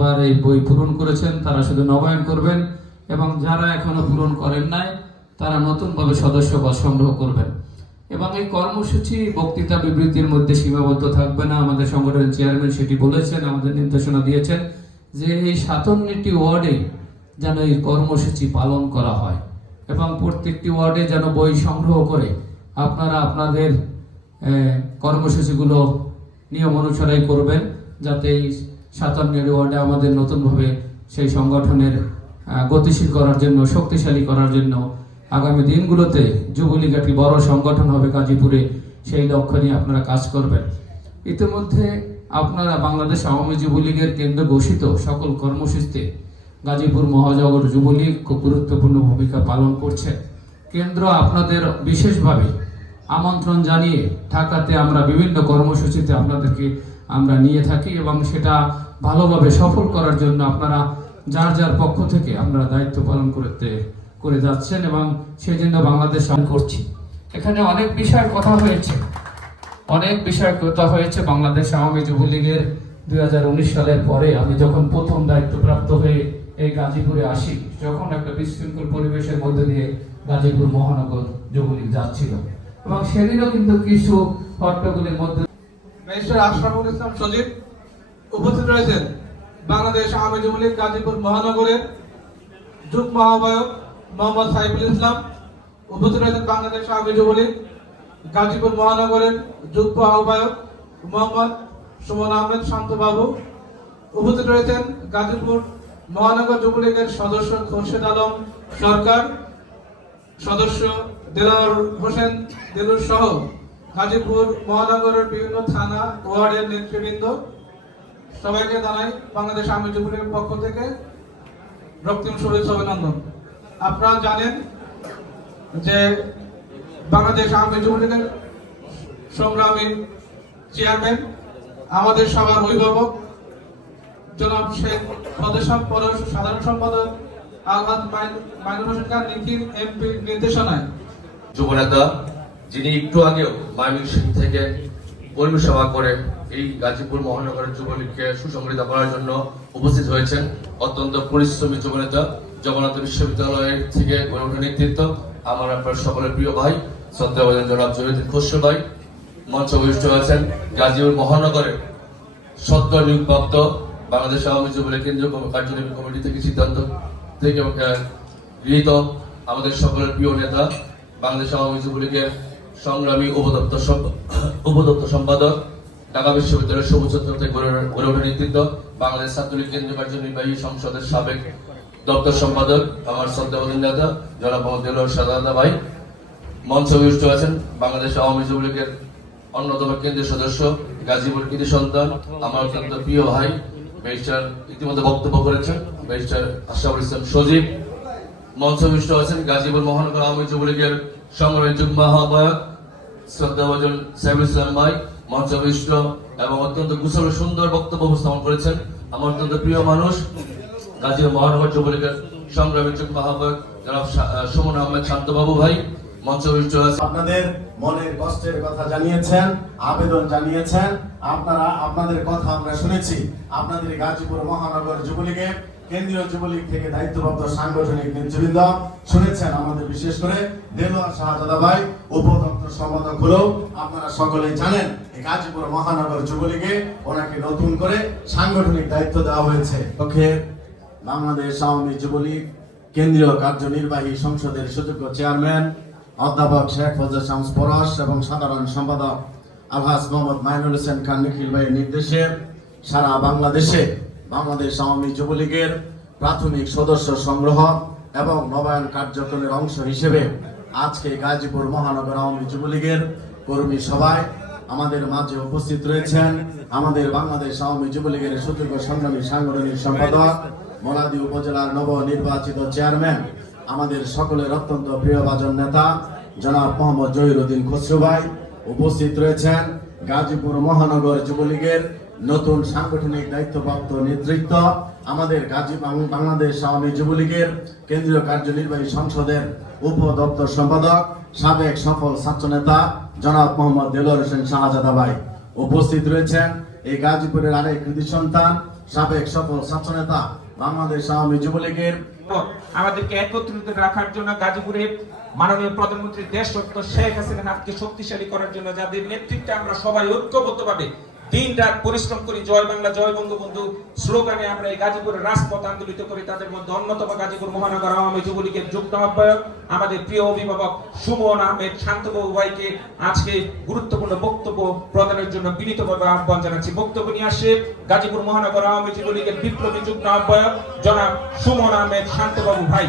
গতবার এই বই পূরণ করেছেন, তারা শুধু নবায়ন করবেন এবং যারা এখনও পূরণ করেন নাই, তারা নতুনভাবে সদস্য বা সংগ্রহ করবেন। এবং এই কর্মসূচি, বক্তৃতা, বিবৃতির মধ্যে সীমাবদ্ধ থাকবে না। আমাদের সংগঠনের চেয়ারম্যান সেটি বলেছেন, আমাদের নির্দেশনা দিয়েছেন যে এই সাতান্নটি ওয়ার্ডে যেন এই কর্মসূচি পালন করা হয় এবং প্রত্যেকটি ওয়ার্ডে যেন বই সংগ্রহ করে আপনারা আপনাদের কর্মসূচিগুলো নিয়ম অনুসারেই করবেন যাতে এই সাতান্নের ওয়ার্ডে আমাদের নতুনভাবে সেই সংগঠনের গতিশীল করার জন্য, শক্তিশালী করার জন্য আগামী দিনগুলোতে যুবলীগ একটি বড় সংগঠন হবে গাজীপুরে, সেই লক্ষ্য নিয়ে আপনারা কাজ করবেন। ইতিমধ্যে আপনারা বাংলাদেশ আওয়ামী যুবলীগের কেন্দ্র ঘোষিত সকল কর্মসূচিতে গাজীপুর মহাজগর যুবলীগ খুব গুরুত্বপূর্ণ ভূমিকা পালন করছে। কেন্দ্র আপনাদের বিশেষভাবে আমন্ত্রণ জানিয়ে ঢাকাতে আমরা বিভিন্ন কর্মসূচিতে আপনাদেরকে আমরা নিয়ে থাকি এবং সেটা ভালোভাবে সফল করার জন্য আপনারা যার যার পক্ষ থেকে আমরা দায়িত্ব পালন করতে, করে যাচ্ছেন এবং সেই জন্য বাংলাদেশ করছি। এখানে অনেক বিষয়ের কথা হয়েছে। অনেক বিষয় কথা হয়েছে। বাংলাদেশ আওয়ামী যুবলীগের দুই হাজার উনিশ সালের পরে আমি যখন প্রথম দায়িত্বপ্রাপ্ত হয়ে এই গাজীপুরে আসি যখন একটা বিশৃঙ্খল পরিবেশের মধ্যে দিয়ে গাজীপুর মহানগর যুবলীগ যাচ্ছিল। এবং সেদিনও কিন্তু কিছু হট্টগুলির মধ্যে ব্যারিস্টার আশরাফুল ইসলাম সজীব উপস্থিত রয়েছেন বাংলাদেশ আওয়ামী যুবলীগ গাজীপুর মহানগরের যুগ্ম আহ্বায়ক মোহাম্মদ সাইফুল ইসলাম উপস্থিত রয়েছেন বাংলাদেশ আওয়ামী যুবলীগ গাজীপুর মহানগরের যুগ্ম আহ্বায়ক মোহাম্মদ সুমন আহমেদ শান্তবাবু উপস্থিত রয়েছেন গাজীপুর মহানগর যুবলীগের সদস্য খোরশেদ আলম সরকার, সদস্য দেলাওয়ার হোসেন দেলুর সহ। গাজীপুর মহানগরের বিভিন্ন থানা ওয়ার্ডের নেতৃবৃন্দ, সবাইকে জানাই বাংলাদেশ আওয়ামী যুবলীগের পক্ষ থেকে রক্তিম শুভেচ্ছা অভিনন্দন। আপনারা জানেন যে বাংলাদেশ আওয়ামী যুবলীগের সংগ্রামী চেয়ারম্যান, আমাদের সবার অভিভাবক, জনাব শেখ প্রদেশক পরশ, সাধারণ সম্পাদক আলহাদ মাইনুল হোসেন খান নিখিল এমপির নির্দেশনায়। যুবনেতা যিনি একটু আগেও ময়মনসিংহ থেকে কর্মী সভা করে এই গাজীপুর মহানগরের যুবলীগকে সুসংগঠিত করার জন্য উপস্থিত হয়েছেন। অত্যন্ত পরিশ্রমী যুবনেতা, জগন্নাথ বিশ্ববিদ্যালয়ের থেকে গড়ে নেতৃত্ব, আমার আপনার সকলের প্রিয় ভাই শ্রদ্ধাভাজন জনাব জহিদুল খসরু ভাই, মঞ্চ বহিষ্ঠ আছেন গাজীপুর মহানগরের সদ্য নিয়োগপ্রাপ্ত বাংলাদেশ আওয়ামী যুবলীগ কেন্দ্রীয় কার্যনির্বাহী কমিটি থেকে সিদ্ধান্ত থেকে গৃহীত আমাদের সকলের প্রিয় নেতা, বাংলাদেশ আওয়ামী যুবলীগের সংগ্রামী উপদপ্তর উপদপ্তর সম্পাদক, ঢাকা বিশ্ববিদ্যালয়ের সবুজ থেকে গড়ে নেতৃত্ব, বাংলাদেশ ছাত্রলীগ কেন্দ্রীয় কার্যনির্বাহী সংসদের সাবেক দপ্তর সম্পাদক, আমার শ্রদ্ধাভাজন নেতা, জনাব মোহাম্মদ দেলোয়ার সাদাদা ভাই। মঞ্চ বিষ্ট আছেন বাংলাদেশ আওয়ামী যুবলীগের অন্যতম কেন্দ্রীয় সদস্য গাজীপুর কৃতি সন্তান, আমার অত্যন্ত প্রিয় ভাই ব্যারিস্টার ইতিমধ্যে বক্তব্য করেছেন ব্যারিস্টার আশরাফুল ইসলাম সজীব। মঞ্চ বিষ্ট আছেন গাজীপুর মহানগর আওয়ামী যুবলীগের সংগ্রামী যুগ্ম আহ্বায়ক শ্রদ্ধাভাজন সাইবুল ইসলাম ভাই, মঞ্চ বিষ্ট এবং অত্যন্ত কুশল সুন্দর বক্তব্য উপস্থাপন করেছেন। আমার অত্যন্ত প্রিয় মানুষ মহানগর যুবলীগের সংগ্রামী সুমন আহমেদ ভাই, মঞ্চ বিষ্ট আছেন আপনাদের মনের কষ্টের কথা জানিয়েছেন, আবেদন জানিয়েছেন, আপনারা আপনাদের কথা আমরা শুনেছি। আপনাদের গাজীপুর মহানগর যুবলীগের কেন্দ্রীয় যুবলীগ থেকে দায়িত্বপ্রাপ্ত সাংগঠনিক নেতৃবৃন্দ শুনেছেন আমাদের বিশেষ করে দেলোয়ার শাহজাদা ভাই, উপদপ্তর সম্পাদক হলেও আপনারা সকলেই জানেন গাজীপুর মহানগর যুবলীগে ওনাকে নতুন করে সাংগঠনিক দায়িত্ব দেওয়া হয়েছে। বাংলাদেশ আওয়ামী যুবলীগ কেন্দ্রীয় কার্যনির্বাহী সংসদের সুযোগ্য চেয়ারম্যান অধ্যাপক শেখ ফজল শামস পরশ এবং সাধারণ সম্পাদক আলহাজ মোহাম্মদ মাইনুল হোসেন খান নিখিল ভাইয়ের নির্দেশে সারা বাংলাদেশে বাংলাদেশ আওয়ামী যুবলীগের প্রাথমিক সদস্য সংগ্রহ এবং নবায়ন কার্যক্রমের অংশ হিসেবে আজকে গাজীপুর মহানগর আওয়ামী যুবলীগের কর্মী সভায় আমাদের মাঝে উপস্থিত রয়েছেন আমাদের বাংলাদেশ আওয়ামী যুবলীগের সুযোগ্য সংগ্রামী সাংগঠনিক সম্পাদক, মোলাদি উপজেলার নবনির্বাচিত চেয়ারম্যান, আমাদের সকলের অত্যন্ত প্রিয়ভাজন নেতা, জনাব মোহাম্মদ জহিরুদ্দিন খসরু ভাই উপস্থিত রয়েছেন। গাজীপুর মহানগর যুবলীগের নতুন সাংগঠনিক দায়িত্বপ্রাপ্ত নেতৃত্ব আমাদের গাজী বাংলাদেশ আওয়ামী যুবলীগের কেন্দ্রীয় কার্যনির্বাহী সংসদের উপ দপ্তর সম্পাদক, সাবেক সফল ছাত্র নেতা জনাব মোহাম্মদ দেলোয়ার হোসেন শাহজাদা ভাই উপস্থিত রয়েছেন। এই গাজীপুরের আরেক কৃতি সন্তান, সাবেক সফল ছাত্রনেতা বাংলাদেশ আওয়ামী যুবলীগের। আমাদেরকে একত্রিত রাখার জন্য গাজীপুরে মাননীয় প্রধানমন্ত্রী দেশ শেখ হাসিনার হাতকে শক্তিশালী করার জন্য যাদের নেতৃত্বে আমরা সবাই ঐক্যবদ্ধভাবে দিন রাত পরিশ্রম করি জয় বাংলা, জয় বঙ্গবন্ধু। স্লোগানে আমরা এই গাজীপুরের রাজপথ আন্দোলিত করি। তাদের মধ্যে অন্যতম গাজীপুর মহানগর আওয়ামী যুবলীগের যুগ্ম আহ্বায়ক, আমাদের প্রিয় অভিভাবক সুমন আহমেদ শান্তবাবু ভাইকে আজকে গুরুত্বপূর্ণ বক্তব্য প্রদানের জন্য বিনীতভাবে আহ্বান জানাচ্ছি। বক্তব্য নিয়ে আসে গাজীপুর মহানগর আওয়ামী যুবলীগের বিপ্লবী যুগ্ম আহ্বায়ক জনাব সুমন আহমেদ শান্তবাবু ভাই।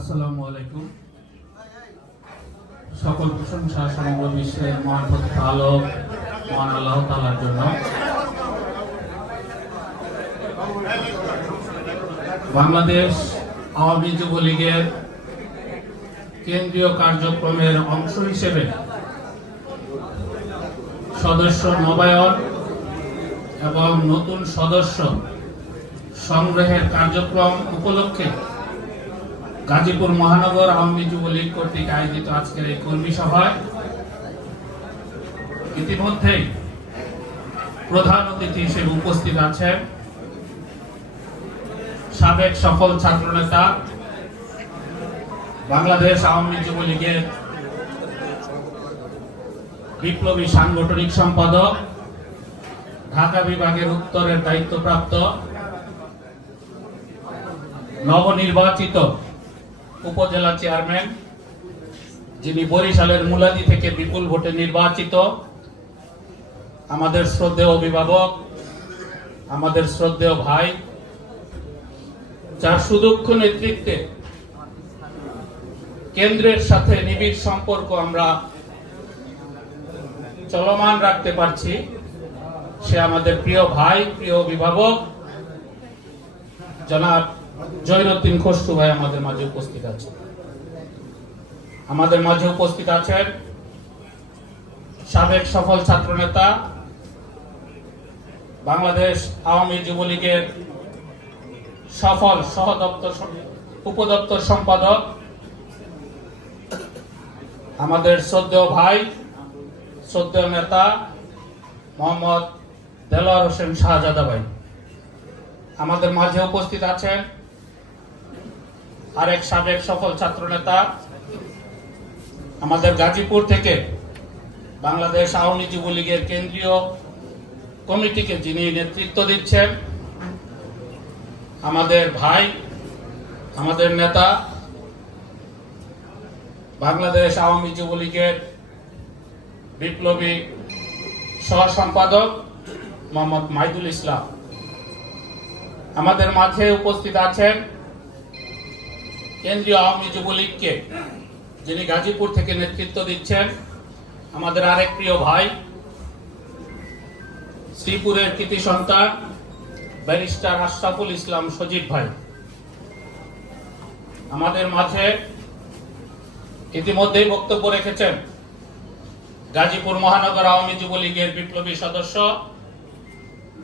আসসালামু আলাইকুম সকল প্রশংসা সমগ্র বিশ্বের মহান প্রতিপালক মহান আল্লাহ তাআলার জন্য বাংলাদেশ আওয়ামী যুবলীগের কেন্দ্রীয় কার্যক্রমের অংশ হিসেবে সদস্য নবায়ন এবং নতুন সদস্য সংগ্রহের কার্যক্রম উপলক্ষে গাজীপুর মহানগর আওয়ামী যুবলীগ কর্তৃক আয়োজিত আজকের এই কর্মী সভায় ইতিমধ্যেই প্রধান অতিথি হিসেবে উপস্থিত আছেন সাবেক সফল ছাত্রনেতা বাংলাদেশ আওয়ামী যুবলীগের বিপ্লবী সাংগঠনিক সম্পাদক, ঢাকা বিভাগের উত্তরের দায়িত্বপ্রাপ্ত, নবনির্বাচিত উপজেলা চেয়ারম্যান, যিনি বরিশালের মুলাদি থেকে বিপুল ভোটে নির্বাচিত, আমাদের শ্রদ্ধেয় অভিভাবক, আমাদের শ্রদ্ধেয় ভাই, যার সুদক্ষ নেতৃত্বে কেন্দ্রের সাথে নিবিড় সম্পর্ক আমরা চলমান রাখতে পারছি। সে আমাদের প্রিয় ভাই, প্রিয় অভিভাবক, জনাব জয়রুদ্দিন খসরু ভাই আমাদের মাঝে উপস্থিত আছে আমাদের মাঝে উপস্থিত আছেন সাবেক সফল ছাত্রনেতা, বাংলাদেশ আওয়ামী যুবলীগের সফল সহ দপ্তর উপদপ্তর সম্পাদক, আমাদের শ্রদ্ধেয় ভাই শ্রদ্ধেয় নেতা মোহাম্মদ দেলোয়ার হোসেন শাহজাদা ভাই। আমাদের মাঝে উপস্থিত আছেন আরেক সাবেক সফল ছাত্র নেতা আমাদের গাজীপুর থেকে বাংলাদেশ আওয়ামী যুবলীগের কেন্দ্রীয় কমিটিকে যিনি নেতৃত্ব দিচ্ছেন, আমাদের ভাই, আমাদের নেতা, বাংলাদেশ আওয়ামী যুবলীগের বিপ্লবী সহ সম্পাদক মোহাম্মদ মাইদুল ইসলাম। আমাদের মাঝে উপস্থিত আছেন কেন্দ্রীয় আওয়ামী যুবলীগকে, যিনি গাজীপুর থেকে নেতৃত্ব দিচ্ছেন, আমাদের আরেক প্রিয় ভাই, শ্রীপুরের কৃতি সন্তান, ব্যারিস্টার আশরাফুল ইসলাম সজীব ভাই। আমাদের মাঝে ইতিমধ্যেই বক্তব্য রেখেছেন গাজীপুর মহানগর আওয়ামী যুবলীগের বিপ্লবী সদস্য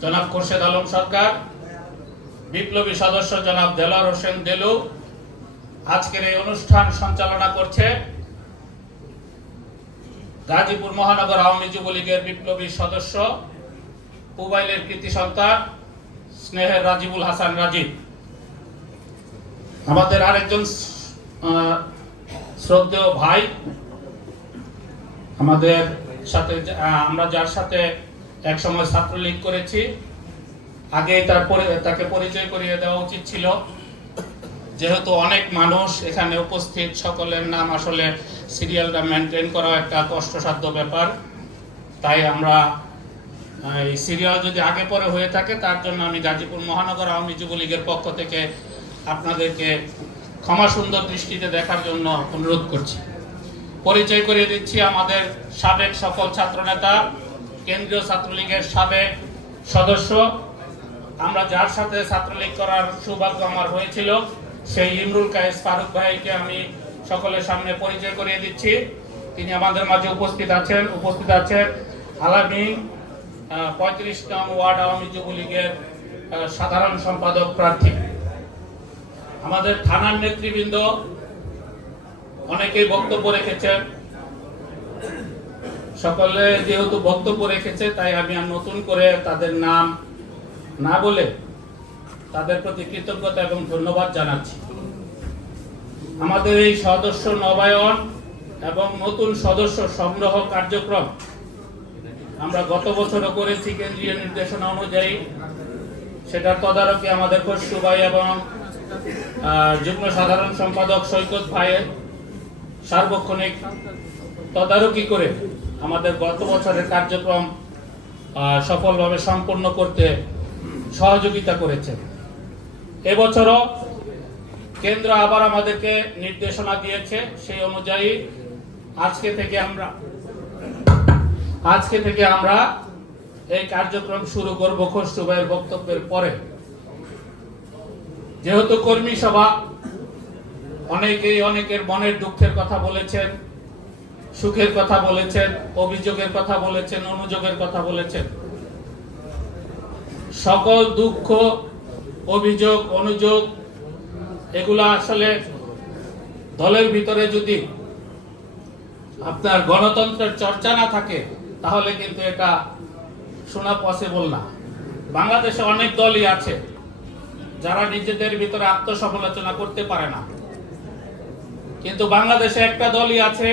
জনাব খোরশেদ আলম সরকার, বিপ্লবী সদস্য জনাব দেলার হোসেন দেলু। আজকের এই অনুষ্ঠান সঞ্চালনা করছে গাজীপুর মহানগর আওয়ামী যুবলীগের বিপ্লবী সদস্য মোবাইলের কৃতি সন্তান, স্নেহের রাজিবুল হাসান রাজীব। আমাদের আরেকজন শ্রদ্ধেয় ভাই আমাদের সাথে আমরা যার সাথে এক সময় ছাত্রলীগ করেছি, আগেই তার তাকে পরিচয় করিয়ে দেওয়া উচিত ছিল। যেহেতু অনেক মানুষ এখানে উপস্থিত, সকলের নাম আসলে সিরিয়ালটা মেনটেন করা একটা কষ্টসাধ্য ব্যাপার। তাই আমরা এই সিরিয়াল যদি আগে পরে হয়ে থাকে, তার জন্য আমি গাজীপুর মহানগর আওয়ামী যুবলীগের পক্ষ থেকে আপনাদেরকে ক্ষমা সুন্দর দৃষ্টিতে দেখার জন্য অনুরোধ করছি। পরিচয় করে দিচ্ছি আমাদের সাবেক সফল ছাত্রনেতা, কেন্দ্রীয় ছাত্রলীগের সাবেক সদস্য। আমরা যার সাথে ছাত্রলীগ করার সৌভাগ্য আমার হয়েছিল, সেই ইমরুল কায়েস ফারুক ভাইকে আমি সকলের সামনে পরিচয় করিয়ে দিচ্ছি। তিনি আমাদের মাঝে উপস্থিত আছেন উপস্থিত আছেন আলামী পঁয়ত্রিশ নং ওয়ার্ড আওয়ামী যুবলীগের সাধারণ সম্পাদক প্রার্থী। আমাদের থানার নেতৃবৃন্দ অনেকেই বক্তব্য রেখেছেন সকলে যেহেতু বক্তব্য রেখেছে, তাই আমি আর নতুন করে তাদের নাম না বলে তাদের প্রতি কৃতজ্ঞতা এবং ধন্যবাদ জানাচ্ছি। আমাদের এই সদস্য নবায়ন এবং নতুন সদস্য সংগ্রহ কার্যক্রম আমরা গত বছরও করেছি কেন্দ্রীয় নির্দেশনা অনুযায়ী। সেটা তদারকি আমাদের খসরু ভাই এবং যুগ্ম সাধারণ সম্পাদক সৈকত ভাইয়ের সার্বক্ষণিক তদারকি করে আমাদের গত বছরের কার্যক্রম সফলভাবে সম্পন্ন করতে সহযোগিতা করেছে। এবছরও কেন্দ্র আবার আমাদেরকে নির্দেশনা দিয়েছে সেই অনুযায়ী আজকে থেকে আমরা, আজকে থেকে আমরা এই কার্যক্রম শুরু করব খসরু ভাইয়ের বক্তব্যের পরে। যেহেতু কর্মী সভা অনেকেই অনেকের মনের দুঃখের কথা বলেছেন, সুখের কথা বলেছেন, অভিযোগের কথা বলেছেন, অনুযোগের কথা বলেছেন। সকল দুঃখ, অভিযোগ, অনুযোগ, এগুলো আসলে দলের ভিতরে যদি আপনার গণতন্ত্রের চর্চা না থাকে, তাহলে কিন্তু এটা শোনা পসিবল না। বাংলাদেশে অনেক দলই আছে যারা নিজেদের ভিতরে আত্মসমালোচনা করতে পারে না। কিন্তু বাংলাদেশে একটা দলই আছে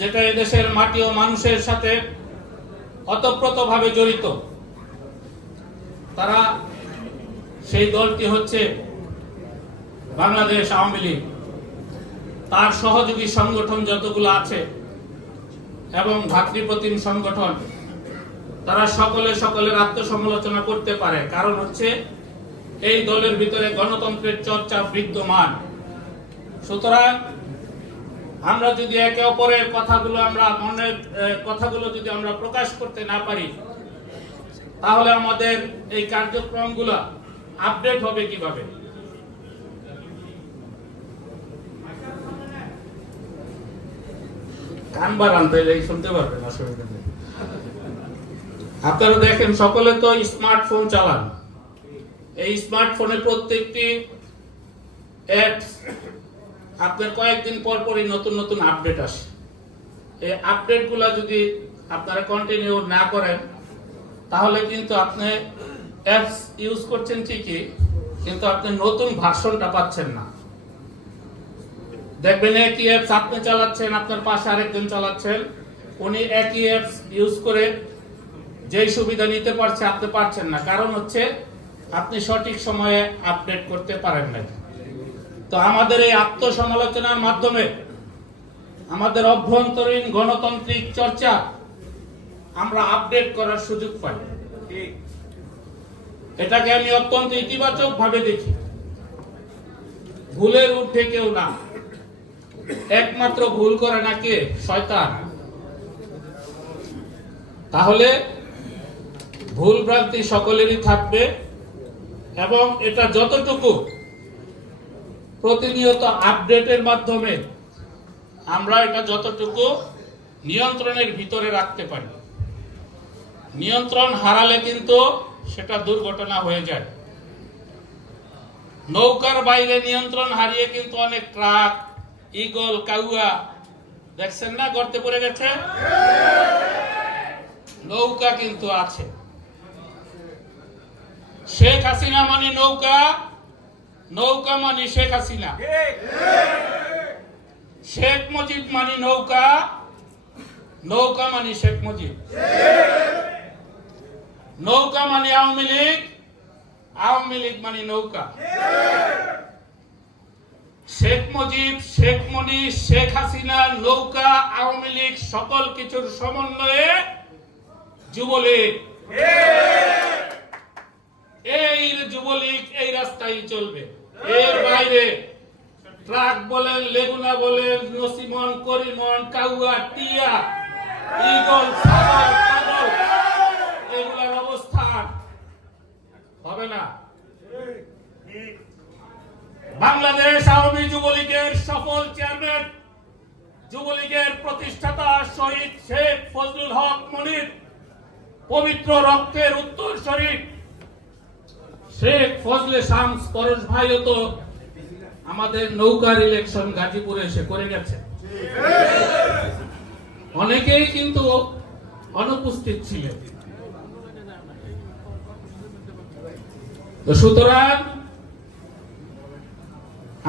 যেটা এদেশের মাটি ও মানুষের সাথে অতপ্রতভাবে জড়িত। তারা সেই দলটি হচ্ছে বাংলাদেশ আওয়ামী লীগ। তার সহযোগী সংগঠন যতগুলো আছে এবং ভাতৃপ্রতিম সংগঠন, তারা সকলে সকলের আত্মসমালোচনা করতে পারে। কারণ হচ্ছে এই দলের ভিতরে গণতন্ত্রের চর্চা বিদ্যমান। সুতরাং আমরা যদি একে অপরের কথাগুলো আমরা মনের কথাগুলো যদি আমরা প্রকাশ করতে না পারি, তাহলে আমাদের এই কার্যক্রমগুলো আপডেট হবে কীভাবে? কান শুনতে পারবেন আপনারা দেখেন, সকলে তো স্মার্টফোন চালান। এই স্মার্টফোনে প্রত্যেকটি অ্যাপস আপনার কয়েকদিন পর পরই নতুন নতুন আপডেট আসে। এই আপডেটগুলো যদি আপনারা কন্টিনিউ না করেন, তাহলে কিন্তু আপনি অ্যাপস ইউজ করছেন ঠিকই, কিন্তু আপনি নতুন ভার্সনটা পাচ্ছেন না। দেখবেন একই অ্যাপস আপনি চালাচ্ছেন, আপনার পাশে আরেকজন চালাচ্ছেন, উনি একই অ্যাপস ইউজ করে যেই সুবিধা নিতে পারছে, আপনি পারছেন না। কারণ হচ্ছে, আপনি সঠিক সময়ে আপডেট করতে পারেন না তো আমাদের এই আত্মসমালোচনার মাধ্যমে আমাদের অভ্যন্তরীণ গণতান্ত্রিক চর্চা আমরা আপডেট করার সুযোগ পাই। এটাকে আমি অত্যন্ত ইতিবাচক ভাবে দেখি। ভুলের ঊর্ধ্বে কেউ না। একমাত্র ভুল করে না কে? শয়তান। তাহলে ভুল ভ্রান্তি সকলেরই থাকবে এবং এটা যতটুকু প্রতিনিয়ত আপডেটের মাধ্যমে আমরা এটা যতটুকু নিয়ন্ত্রণের ভিতরে রাখতে পারি। নিয়ন্ত্রণ হারালে কিন্তু সেটা দুর্ঘটনা হয়ে যায়। নৌকার বাইরে নিয়ন্ত্রণ হারিয়ে কিন্তু অনেক ট্রাক ইগল কাউয়া, দেখছেন না গর্তে পড়ে গেছে? নৌকা কিন্তু আছে। শেখ হাসিনা মানে নৌকা নৌকা মানি শেখ হাসিনা। শেখ মুজিব মানি নৌকা নৌকা মানি শেখ মুজিব। নৌকা মানি আওয়ামী লীগ আওয়ামী লীগ মানি নৌকা। শেখ মুজিব, শেখ মনি, শেখ হাসিনা, নৌকা, আওয়ামী লীগ, সকল কিছুর সমন্বয়ে যুবলীগ। এই যুবলীগ এই রাস্তায় চলবে। এর বাইরে ট্রাক বলেন, লেগুনা বলেন, নসিমন, করিমন, কাউয়া, টিয়া ইগল সাগর পাগল, এগুলার অবস্থান হবে না। বাংলাদেশ আওয়ামী যুবলীগের সফল চেয়ারম্যান, যুবলীগের প্রতিষ্ঠাতা শহীদ শেখ ফজলুল হক মনির, পবিত্র রক্তের উত্তর শরীফ শেখ ফজলে শামস, পরশ ভাইও তো আমাদের নৌকার ইলেকশন গাজীপুরে এসে করে গেছে। অনেকেই কিন্তু অনুপস্থিত ছিলেন। সুতরাং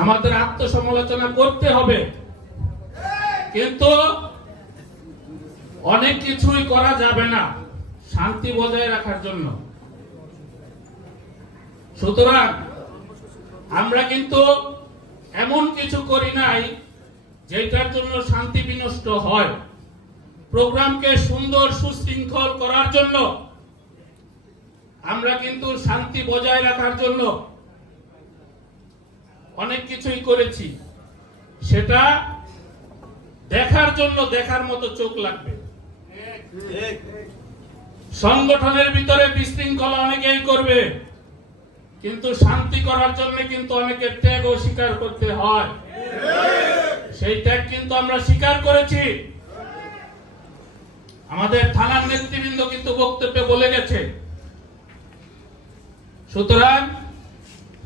আমাদের আত্মসমালোচনা করতে হবে। কিন্তু অনেক কিছুই করা যাবে না, শান্তি বজায় রাখার জন্য। সুতরাং আমরা কিন্তু এমন কিছু করি নাই যেটার জন্য শান্তি বিনষ্ট হয়। প্রোগ্রামকে সুন্দর সুশৃঙ্খল করার জন্য আমরা কিন্তু শান্তি বজায় রাখার জন্য অনেক কিছুই করেছি। সেটা দেখার জন্য দেখার মতো চোখ লাগবে। সংগঠনের ভিতরে বিশৃঙ্খলা অনেকেই করবে। কিন্তু শান্তি করার জন্য কিন্তু অনেকে ত্যাগ স্বীকার করতে হয়। সেই ত্যাগ কিন্তু আমরা স্বীকার করেছি। আমাদের থানার নেতৃবৃন্দ কিন্তু বক্তব্যে বলে গেছে। সুতরাং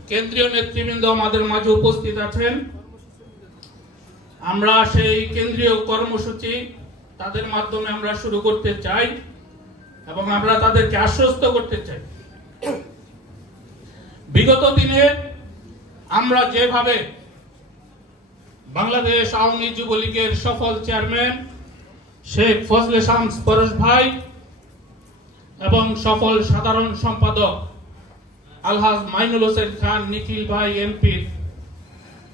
কেন্দ্রীয় নেতৃবৃন্দ আমাদের মাঝে উপস্থিত আছেন। আমরা সেই কেন্দ্রীয় কর্মসূচি তাদের মাধ্যমে আমরা শুরু করতে চাই এবং আমরা তাদেরকে আশ্বস্ত করতে চাই। বিগত দিনে আমরা যেভাবে বাংলাদেশ আওয়ামী যুবলীগের সফল চেয়ারম্যান শেখ ফজলে শামস পরশ ভাই এবং সফল সাধারণ সম্পাদক আলহাজ মাইনুল হোসেন খান, নিখিল ভাই, এমপি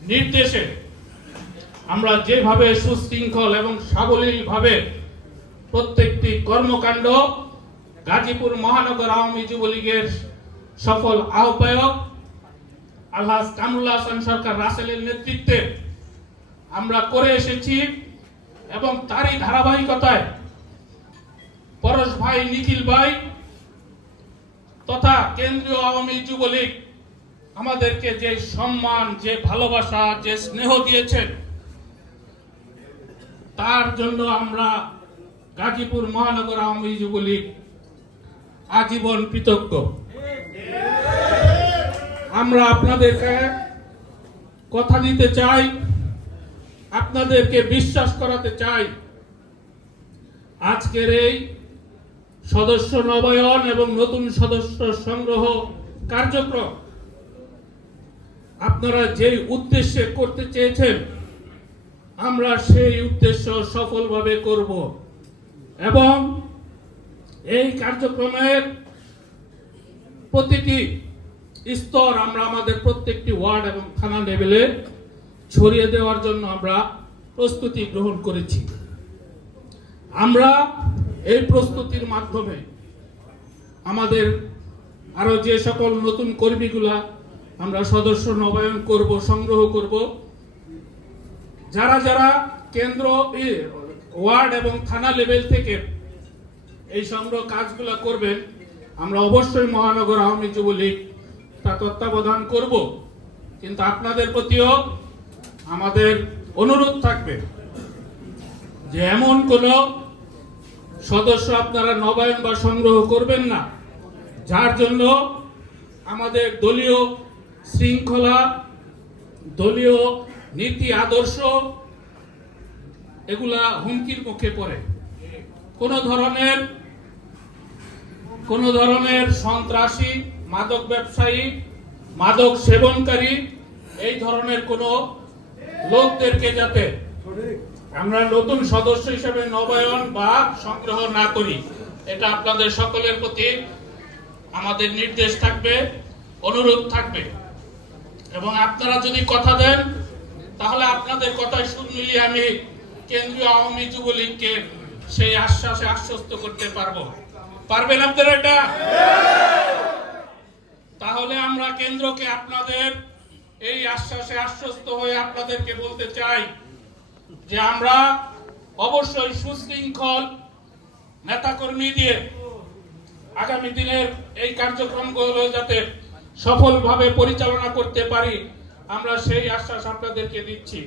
নির্দেশে আমরা যেভাবে সুশৃঙ্খল এবং সাবলীল ভাবে প্রত্যেকটি কর্মকাণ্ড গাজীপুর মহানগর আওয়ামী যুবলীগের সফল আহ্বায়ক আলহাজ কামরুল্লাহ হাসান সরকার রাসেলের নেতৃত্বে আমরা করে এসেছি এবং তারই ধারাবাহিকতায় পরশ ভাই, নিখিল ভাই তথা কেন্দ্রীয় আওয়ামী যুবলীগ আমাদেরকে যে সম্মান, যে ভালোবাসা, যে স্নেহ দিয়েছেন, তার জন্য আমরা গাজীপুর মহানগর আওয়ামী যুবলীগ আজীবন কৃতজ্ঞ। আমরা আপনাদেরকে কথা দিতে চাই, আপনাদেরকে বিশ্বাস করাতে চাই। আজকের এই সদস্য নবায়ন এবং নতুন সদস্য সংগ্রহ কার্যক্রম আপনারা যেই উদ্দেশ্যে করতে চেয়েছেন, আমরা সেই উদ্দেশ্য সফলভাবে করব। এবং এই কার্যক্রমের প্রতিটি স্তর আমরা আমাদের প্রত্যেকটি ওয়ার্ড এবং থানা লেভেলে ছড়িয়ে দেওয়ার জন্য আমরা প্রস্তুতি গ্রহণ করেছি। আমরা এই প্রস্তুতির মাধ্যমে আমাদের আরও যে সকল নতুন কর্মীগুলা আমরা সদস্য নবায়ন করব, সংগ্রহ করব, যারা যারা কেন্দ্র ওয়ার্ড এবং থানা লেভেল থেকে এই সংগ্রহ কাজগুলা করবেন, আমরা অবশ্যই মহানগর আওয়ামী যুবলীগ তা তত্ত্বাবধান করব। কিন্তু আপনাদের প্রতিও আমাদের অনুরোধ থাকবে যে এমন কোন সদস্য আপনারা নবায়ন বা সংগ্রহ করবেন না, যার জন্য আমাদের দলীয় শৃঙ্খলা, দলীয় নীতি, আদর্শ এগুলা হুমকির মুখে পড়ে। কোন ধরনের কোন ধরনের সন্ত্রাসী মাদক ব্যবসায়ী, মাদক সেবনকারী, এই ধরনের কোন লোকদেরকে যাতে আমরা নতুন সদস্য হিসেবে নবায়ন বা সংগ্রহ না করি, এটা আপনাদের সকলের প্রতি আমাদের নির্দেশ থাকবে, অনুরোধ থাকবে। এবং আপনারা যদি কথা দেন, তাহলে আপনাদের কথায় সুর মিলিয়ে আমি কেন্দ্রীয় আওয়ামী যুবলীগকে সেই আশ্বাসে আশ্বস্ত করতে পারব। পারবেন আপনারা এটা? তাহলে আমরা কেন্দ্রকে আপনাদের এই আশ্বাসে আশ্বস্ত হয়ে আপনাদেরকে বলতে চাই যে আমরা অবশ্যই সুশৃঙ্খল নেতাকর্মী দিয়ে আগামী দিনের এই কার্যক্রমগুলো যাতে সফলভাবে পরিচালনা করতে পারি, আমরা সেই আশ্বাস আপনাদেরকে দিচ্ছি।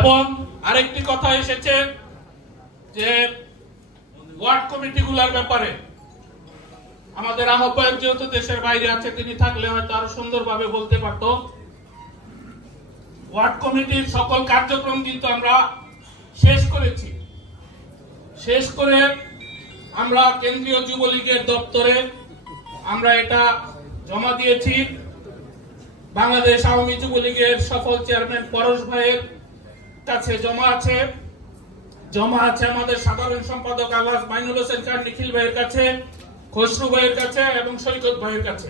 এবং আরেকটি কথা এসেছে যে ওয়ার্ড কমিটিগুলোর ব্যাপারে। আমাদের আহ্বায়ক যেহেতু দেশের বাইরে আছে, তিনি থাকলে হয়তো আরও সুন্দরভাবে বলতে পারতো। ওয়ার্ড কমিটির সকল কার্যক্রম কিন্তু আমরা শেষ করেছি। শেষ করে আমরা কেন্দ্রীয় যুবলীগের দপ্তরে আমরা এটা জমা দিয়েছি। বাংলাদেশ আওয়ামী যুবলীগের সফল চেয়ারম্যান পরশ ভাইয়ের কাছে জমা আছে। জমা আছে আমাদের সাধারণ সম্পাদক আবাস মাইনুল হোসেন খান নিখিল ভাইয়ের কাছে। খসরু ভাইয়ের কাছে এবং সৈকত ভাইয়ের কাছে।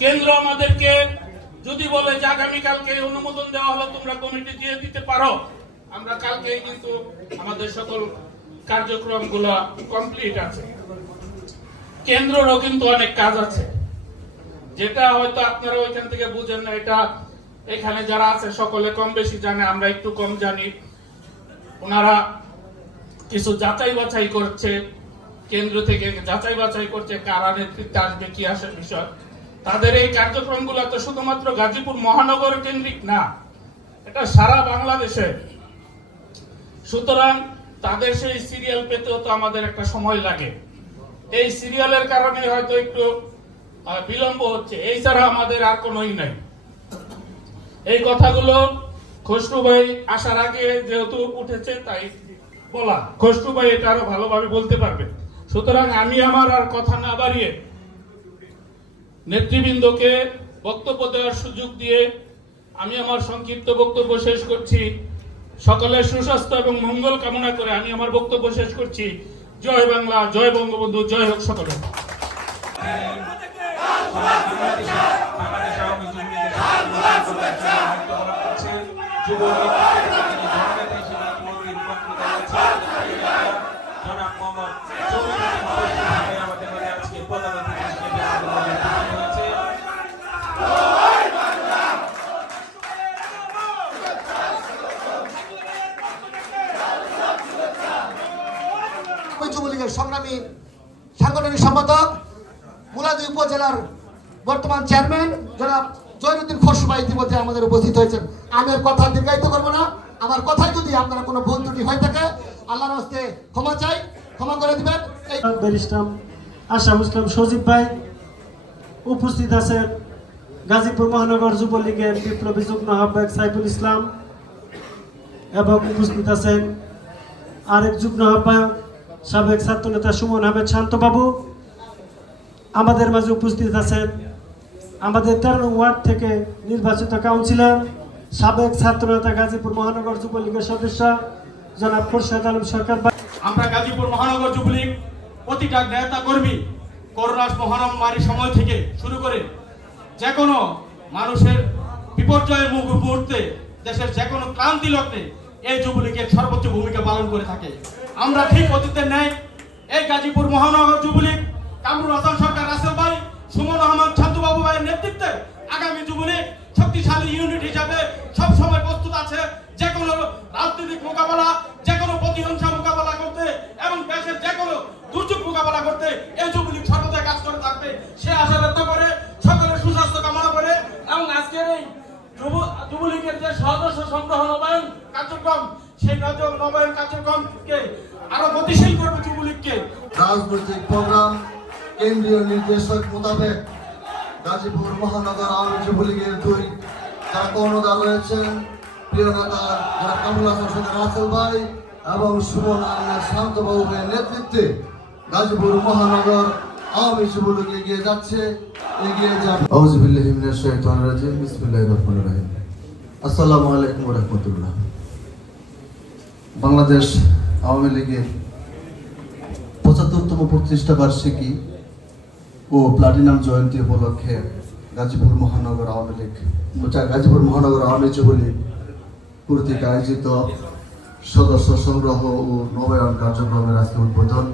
কেন্দ্র আমাদেরকে যদি বলে যে আগামীকালকে অনুমোদন দেওয়া হলো, তোমরা কমিটি দিয়ে দিতে পারো, আমরা কালকেই কিন্তু আমাদের সকল কার্যক্রমগুলো কমপ্লিট আছে। কেন্দ্রেরও কিন্তু অনেক কাজ আছে। যেটা হয়তো আপনারা ওইখান থেকে বুঝেন না, এটা এখানে যারা আছে সকলে কম বেশি জানে, আমরা একটু কম জানি। ওনারা কিছু যাচাই বাছাই করছে কেন্দ্র থেকে যাচাই বাছাই করছে কারা নেতৃত্বে আসবে, কি আসে বিষয়। তাদের এই কার্যক্রমগুলো তো শুধুমাত্র গাজীপুর মহানগর কেন্দ্রিক না, এটা সারা বাংলাদেশে। সুতরাং তাদের সেই সিরিয়াল পেতেও তো আমাদের একটা সময় লাগে। এই সিরিয়ালের কারণে হয়তো একটু বিলম্ব হচ্ছে। এই ছাড়া আমাদের আর কোনোই নাই। এই কথাগুলো খসরু ভাই আসার আগে যেহেতু উঠেছে, তাই বলা। খসরু ভাই এটা আরও ভালোভাবে বলতে পারবে। সুতরাং আমি আমার আর কথা না বাড়িয়ে নেতৃবৃন্দকে বক্তব্য দেওয়ার সুযোগ দিয়ে আমি আমার সংক্ষিপ্ত বক্তব্য শেষ করছি। সকলের সুস্বাস্থ্য এবং মঙ্গল কামনা করে আমি আমার বক্তব্য শেষ করছি। জয় বাংলা, জয় বঙ্গবন্ধু, জয় হোক সকলে। বাংলাদেশ জনাব ভাই সংগ্রামী সাংগঠনিক সম্পাদক, মুলাদি উপজেলার বর্তমান চেয়ারম্যান জনাব জয়নুদ্দিন খসরুবা ইতিমধ্যে আমাদের উপস্থিত হয়েছেন। আমি কথা দীর্ঘায়িত করব না। আমার কথায় যদি আপনারা কোনো ভুল ত্রুটি হয়ে থাকে, আল্লাহর হস্তে ক্ষমা চাই, ক্ষমা করে দিবেন। ব্যারিস্টার আশাফ ইসলাম। সজীব ভাই উপস্থিত আছেন গাজীপুর মহানগর যুবলীগের বিপ্লবী যুগ্ম আহ্বায়ক সাইফুল ইসলাম এবং উপস্থিত আছেন আরেক যুগ্ম আহ্বায়ক সাবেক ছাত্রনেতা সুমন আহমেদ শান্তবাবু। আমাদের মাঝে উপস্থিত আছেন আমাদের তেরো ওয়ার্ড থেকে নির্বাচিত কাউন্সিলর সাবেক ছাত্রনেতা গাজীপুর মহানগর যুবলীগের সদস্য জনাব খোরশেদ আলম সরকার আমরা গাজীপুর মহানগর যুবলীগ প্রতিটা নেতা কর্মী করোনা মহামারীর সময় থেকে শুরু করে যে কোনো মানুষের বিপর্যয়ের মুহূর্তে, দেশের যে কোনো ক্লান্তি লগ্নে এই যুবলীগের সর্বোচ্চ ভূমিকা পালন করে থাকে। আমরা ঠিক অতীতের ন্যায় এই গাজীপুর মহানগর যুবলীগ, কামরুল হাসান সরকার, রাসেল ভাই, সুমন আহমদ শান্তুবাবু ভাইয়ের নেতৃত্বে আগামী যুবলীগ শক্তিশালী ইউনিট হিসাবে সব সময় প্রস্তুত আছে। যে কোনো রাজনৈতিক মোকাবেলা, যে কোনো প্রতিহিংসা মোকাবেলা করতে এবং দেশের যে কোনো দুর্যোগ মোকাবেলা করতে এই যুবলীগ সর্বদা কাজ করে থাকবে। সে আশা ব্যক্ত করে, সকলের সুস্বাস্থ্য কামনা করে এবং আজকের এই যুব- যুবলীগের যে সদস্য সংগ্রহ নবায়ন কার্যক্রম, সেই নবায়ন কার্যক্রমকে আরও গতিশীল করবে যুবলীগকে। রাজনৈতিক প্রোগ্রাম, কেন্দ্রীয় নির্দেশক মোতাবেক গাজীপুর মহানগর আওয়ামী যুবলীগের দুই যারা কর্ণধার রয়েছেন রাসেল ভাই এবং সুমন আহমেদ শান্তবাবু ভাইয়ের নেতৃত্বে গাজীপুর মহানগর আওয়ামী এগিয়ে যাচ্ছে, এগিয়ে আসসালামু আলাইকুম বাংলাদেশ আওয়ামী লীগের পঁচাত্তরতম প্রতিষ্ঠা বার্ষিকী ও প্লাটিনাম জয়ন্তী উপলক্ষে গাজীপুর মহানগর আওয়ামী লীগ গাজীপুর মহানগর আওয়ামী যুবলীগ কর্তৃক আয়োজিত সদস্য সংগ্রহ ও নবায়ন কার্যক্রমের আজকে উদ্বোধন।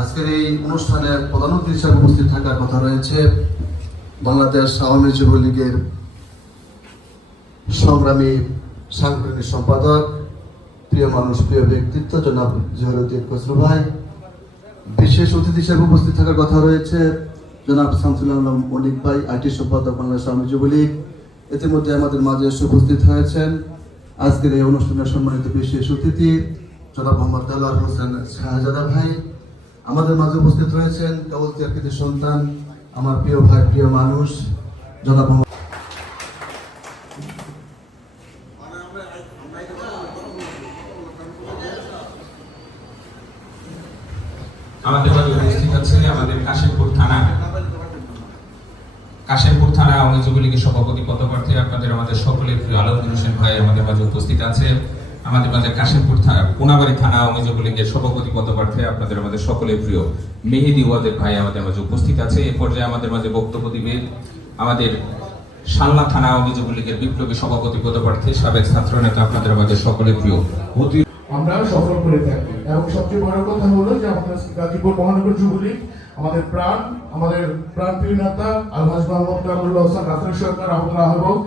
আজকের এই অনুষ্ঠানে প্রধান অতিথি হিসাবে উপস্থিত থাকার কথা রয়েছে বাংলাদেশ আওয়ামী যুবলীগের সংগ্রামী সাংগঠনিক সম্পাদক, প্রিয় মানুষ, প্রিয় ব্যক্তিত্ব, জনাব জহরুদ্দিন খসরু ভাই। বিশেষ অতিথি হিসেবে উপস্থিত থাকার কথা রয়েছে জনাব শামসুল আলম অনিক ভাই আইটি সম্পাদক বাংলাদেশ আওয়ামী যুবলীগ। ইতিমধ্যে আমাদের মাঝে এসে উপস্থিত হয়েছেন। আজকের এই অনুষ্ঠানের সম্মানিত বিশেষ অতিথি জনাব মোহাম্মদ দেলার হোসেন শাহজাদা ভাই। আমাদের মাঝে উপস্থিত রয়েছেন কেবল তিয়ারকৃতির সন্তান, আমার প্রিয় ভাই, প্রিয় মানুষ, জনাব মোহাম্মদ আমাদের মাঝে উপস্থিত আছে আমাদের কাশিমপুর থানা কাশিমপুর থানা আওয়ামী যুবলীগের সভাপতি পদপ্রার্থী আপনাদের আমাদের সকলের প্রিয় আলমগীর হোসেন ভাই আমাদের মাঝে উপস্থিত আছে আমাদের মাঝে কাশিমপুর থানা কোনাবাড়ি থানা আওয়ামী যুবলীগের সভাপতি পদপ্রার্থী আপনাদের আমাদের সকলের প্রিয় মেহেদি ওয়াদের ভাই আমাদের মাঝে উপস্থিত আছে। এ পর্যায়ে আমাদের মাঝে বক্তব্য দিবেন আমাদের সালনা থানা আওয়ামী যুবলীগের বিপ্লবী সভাপতি পদপ্রার্থী, সাবেক ছাত্রনেতা আপনাদের আমাদের সকলের প্রিয় আমরা সফল করে থাকি। এবং সবচেয়ে বড় কথা হলো যে আমাদের গাজীপুর মহানগর যুবলীগ, আমাদের প্রাণ আমাদের প্রাণ প্রিয় নেতা আলহাজ মোহাম্মদ কামরুল হোসেন রাফেল সরকার আহমদ আহ্বক